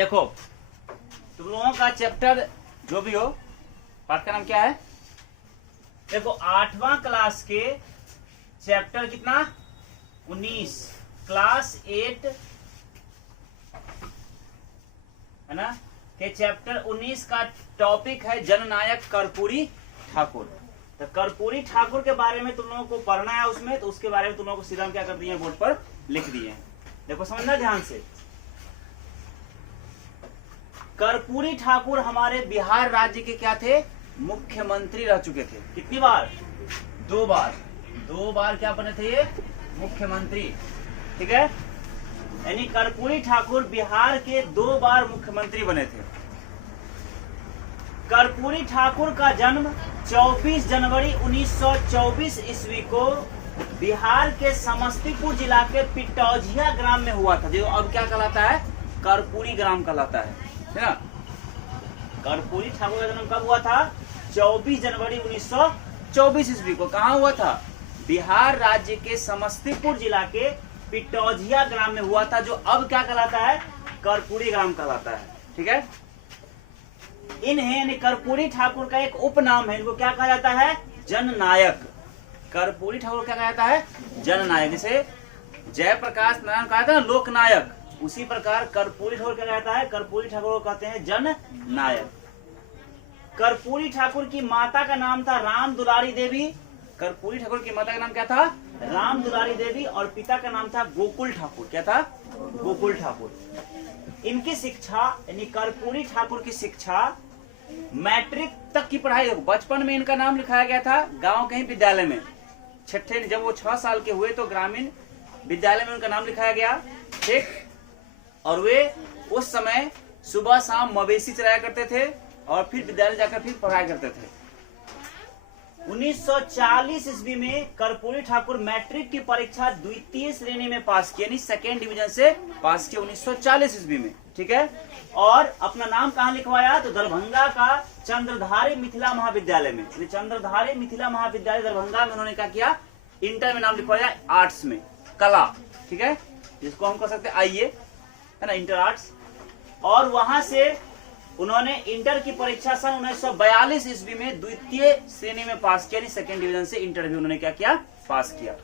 देखो तुम लोगों का चैप्टर जो भी हो, पाठ का नाम क्या है? देखो 8वां क्लास के चैप्टर कितना 19 क्लास 8 है ना के चैप्टर 19 का टॉपिक है जननायक कर्पूरी ठाकुर। तो कर्पूरी ठाकुर के बारे में तुम लोगों को पढ़ना है उसमें, तो उसके बारे में तुम लोगों को सीधा क्या कर दिए बोर्ड पर लिख दिए हैं। देखो समझना ध्यान से, कर्पूरी ठाकुर हमारे बिहार राज्य के क्या थे? मुख्यमंत्री रह चुके थे। कितनी बार? 2 बार। 2 बार क्या बने थे ये? मुख्यमंत्री। ठीक है, यानी कर्पूरी ठाकुर बिहार के 2 बार मुख्यमंत्री बने थे। कर्पूरी ठाकुर का जन्म 24 जनवरी 1924 ईस्वी को बिहार के समस्तीपुर जिला के पिटौझिया ग्राम में हुआ था, जो अब क्या कहलाता है? कर्पूरी ग्राम कहलाता है ना। कर्पूरी ठाकुर का जन्म कब हुआ था? 24 जनवरी 1924 ईस्वी को। कहाँ हुआ था? बिहार राज्य के समस्तीपुर जिला के पिटौझिया ग्राम में हुआ था, जो अब क्या कहलाता है? कर्पूरी ग्राम कहलाता है। ठीक है, इन्हें कर्पूरी ठाकुर का एक उपनाम है, इनको क्या कहा जाता है? जननायक। कर्पूरी ठाकुर क्या कहा जाता है? जननायक। जैसे जयप्रकाश नारायण कहा था ना लोकनायक, उसी प्रकार कर्पूरी ठाकुर क्या कहता है? कर्पूरी ठाकुर को कहते हैं जननायक। कर्पूरी ठाकुर की माता का नाम था राम दुलारी देवी। कर्पूरी ठाकुर की माता का नाम क्या था? राम दुलारी देवी। और पिता का नाम था गोकुल ठाकुर। क्या था? गोकुल ठाकुर। इनकी शिक्षा यानी कर्पूरी ठाकुर की शिक्षा मैट्रिक तक की पढ़ाई, देखो बचपन में इनका नाम लिखाया गया था गांव के ही विद्यालय में। छठे जब वो 6 साल के हुए तो ग्रामीण विद्यालय में उनका नाम लिखाया गया। ठीक, और वे उस समय सुबह शाम मवेशी चराया करते थे और फिर विद्यालय जाकर फिर पढ़ाई करते थे। 1940 ईस्वी में कर्पूरी ठाकुर मैट्रिक की परीक्षा द्वितीय श्रेणी में पास किया, यानी सेकेंड डिवीजन से पास किया 1940 ईस्वी में। ठीक है, और अपना नाम कहाँ लिखवाया? तो दरभंगा का चंद्रधारी मिथिला महाविद्यालय में। चंद्रधारी मिथिला महाविद्यालय दरभंगा में उन्होंने क्या किया? इंटर में नाम लिखवाया, आर्ट्स में, कला। ठीक है, जिसको हम कह सकते हैं आइए, है ना, इंटर आर्ट्स। और वहां से उन्होंने इंटर की परीक्षा सन 1942 ईस्वी में द्वितीय श्रेणी में पास किया, सेकेंड डिवीजन से इंटरव्यू उन्होंने क्या किया? पास किया।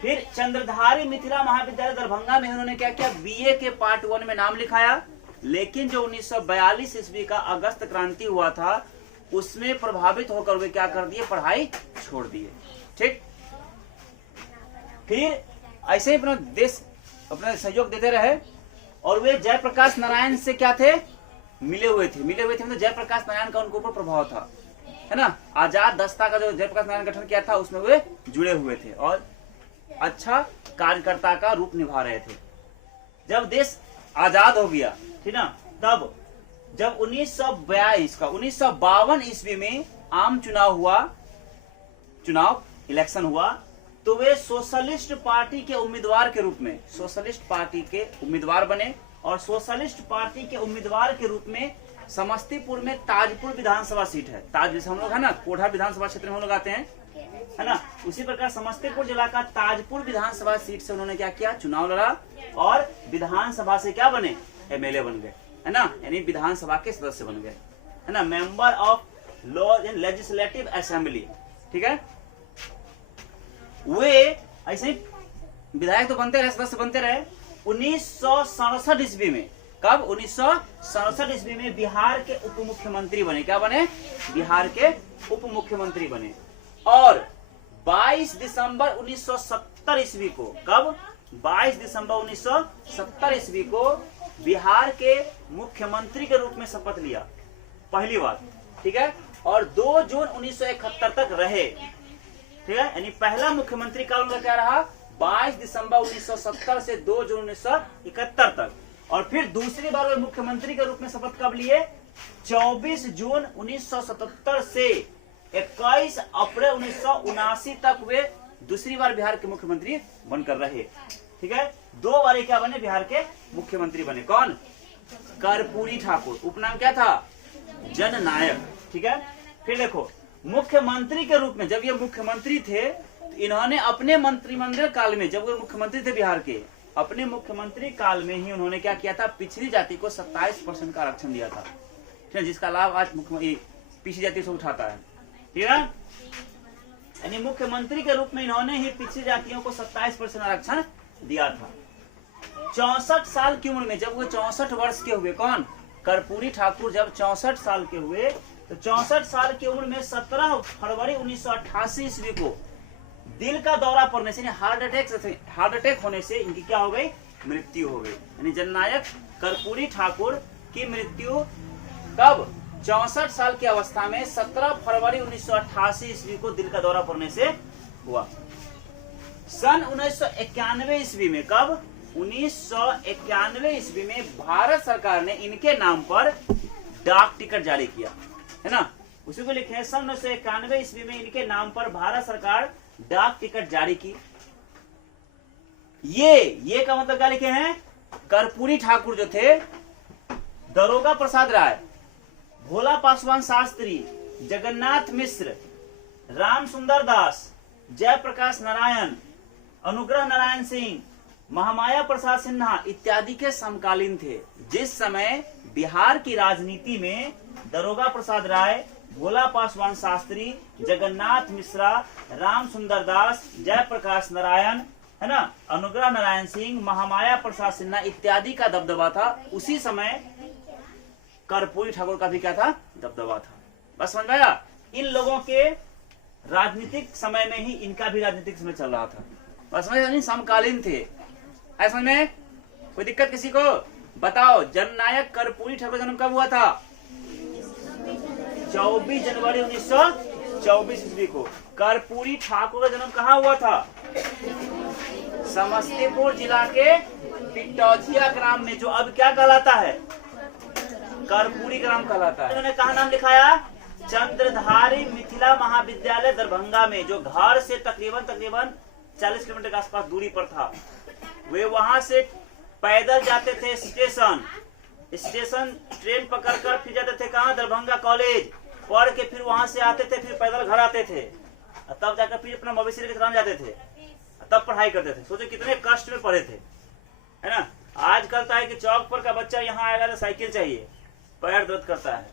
फिर चंद्रधारी मिथिला महाविद्यालय दरभंगा में उन्होंने क्या किया? बीए के पार्ट 1 में नाम लिखाया, लेकिन जो 1942 ईस्वी का अगस्त क्रांति हुआ था उसमें प्रभावित होकर वे क्या कर दिए? पढ़ाई छोड़ दिए। ठीक, फिर ऐसे ही अपना देश अपना सहयोग देते रहे और वे जयप्रकाश नारायण से क्या थे? मिले हुए थे मतलब जयप्रकाश नारायण का उनके ऊपर प्रभाव था, है ना। आजाद दस्ता का जो जयप्रकाश नारायण गठन किया था उसमें वे जुड़े हुए थे और अच्छा कार्यकर्ता का रूप निभा रहे थे। जब देश आजाद हो गया, ठीक ना, तब जब 1952 ईस्वी में आम इलेक्शन हुआ, तो वे सोशलिस्ट पार्टी के उम्मीदवार के रूप में सोशलिस्ट पार्टी के उम्मीदवार बने और सोशलिस्ट पार्टी के उम्मीदवार के रूप में समस्तीपुर में ताजपुर विधानसभा सीट है। ताज जैसे हम लोग है ना कोढ़ा विधानसभा क्षेत्र में हम लोग आते हैं, है ना, उसी प्रकार समस्तीपुर जिला का ताजपुर विधानसभा सीट से उन्होंने क्या किया? चुनाव लड़ा और विधानसभा से क्या बने? एमएलए बन गए, है ना, यानी विधानसभा के सदस्य बन गए, है ना, member of law in legislative assembly. ठीक है, वे ऐसे ही विधायक तो बनते रहे, सदस्य बनते रहे। 1967 ईस्वी में, कब? 1967 ईस्वी में बिहार के उप मुख्यमंत्री बने। क्या बने? बिहार के उप मुख्यमंत्री बने। और 22 दिसंबर 1970 ईस्वी को, कब? 22 दिसंबर 1970 ईस्वी को बिहार के मुख्यमंत्री के रूप में शपथ लिया पहली बार। ठीक है, और 2 जून 1971 तक रहे। ठीक है, यानी पहला मुख्यमंत्री काल उनका क्या रहा? 22 दिसंबर 1970 से 2 जून 1971 तक। और फिर दूसरी बार वे मुख्यमंत्री के रूप में शपथ कब लिए? 24 जून 1977 से 21 अप्रैल 1979 तक वे दूसरी बार बिहार के मुख्यमंत्री बनकर रहे। ठीक है, 2 बार क्या बने? बिहार के मुख्यमंत्री बने। कौन? कर्पूरी ठाकुर। उपनाम क्या था? जननायक। ठीक है, फिर देखो मुख्यमंत्री के रूप में जब ये मुख्यमंत्री थे, तो इन्होंने अपने मंत्रिमंडल काल में, जब वो मुख्यमंत्री थे बिहार के, अपने मुख्यमंत्री काल में ही उन्होंने क्या किया था, पिछड़ी जाति को 27% का आरक्षण दिया था, ठीक है, जिसका लाभ आज पिछड़ी जाति से उठाता है, ठीक है। यानी मुख्यमंत्री के रूप में इन्होंने ही पिछड़ी जातियों को 27% आरक्षण दिया था। 64 साल की उम्र में, जब वो 64 वर्ष के हुए, कौन, कर्पूरी ठाकुर जब 64 साल के हुए, तो 64 साल की उम्र में 17 फरवरी 1988 ईस्वी को दिल का दौरा पड़ने से, हार्ट अटैक होने से इनकी क्या हो गई, मृत्यु हो गई। यानी जननायक कर्पूरी ठाकुर की मृत्यु कब, 64 साल की अवस्था में 17 फरवरी 1988 ईस्वी को दिल का दौरा पड़ने से हुआ। सन 1991 ईस्वी में, कब, 1991 ईस्वी में भारत सरकार ने इनके नाम पर डाक टिकट जारी किया, है ना, उसी को लिखे हैं। सन 1991 ईस्वी में इनके नाम पर भारत सरकार डाक टिकट जारी की। ये का मतलब क्या लिखे हैं, कर्पूरी ठाकुर जो थे, दरोगा प्रसाद राय, भोला पासवान शास्त्री, जगन्नाथ मिश्र, राम सुंदर दास, जयप्रकाश नारायण, अनुग्रह नारायण सिंह, महामाया प्रसाद सिन्हा इत्यादि के समकालीन थे। जिस समय बिहार की राजनीति में दरोगा प्रसाद राय, भोला पासवान शास्त्री, जगन्नाथ मिश्रा, राम सुंदर दास, जयप्रकाश नारायण, है ना, अनुग्रह नारायण सिंह, महामाया प्रसाद सिन्हा इत्यादि का दबदबा था, उसी समय कर्पूरी ठाकुर का भी क्या था, दबदबा था। बस समझ में आया। इन लोगों के राजनीतिक समय में ही इनका भी राजनीतिक समय चल रहा था। बस समझ में, समकालीन थे। ऐसा में कोई दिक्कत किसी को? बताओ, जननायक कर्पूरी ठाकुर जन्म कब हुआ था? 24 जनवरी 1924 ईस्वी को। कर्पूरी ठाकुर का जन्म कहाँ हुआ था? समस्तीपुर जिला के पिटौझिया ग्राम में, जो अब क्या कहलाता है? कर्पूरी ग्राम कहलाता है। उन्होंने कहा नाम लिखाया? चंद्रधारी मिथिला महाविद्यालय दरभंगा में, जो घर से तकरीबन 40 किलोमीटर के आसपास दूरी पर था। वे वहां से पैदल जाते थे स्टेशन ट्रेन पकड़कर, फिर जाते थे कहाँ? दरभंगा कॉलेज पढ़ के, फिर वहां से आते थे, फिर पैदल घर आते थे, तब जाकर फिर अपना मवेशी लेकर दुकान जाते थे, तब पढ़ाई करते थे। सोचो कितने कष्ट में पढ़े थे, है ना। आज कल है कि चौक पर का बच्चा यहाँ आएगा तो साइकिल चाहिए, पैर दर्द करता है।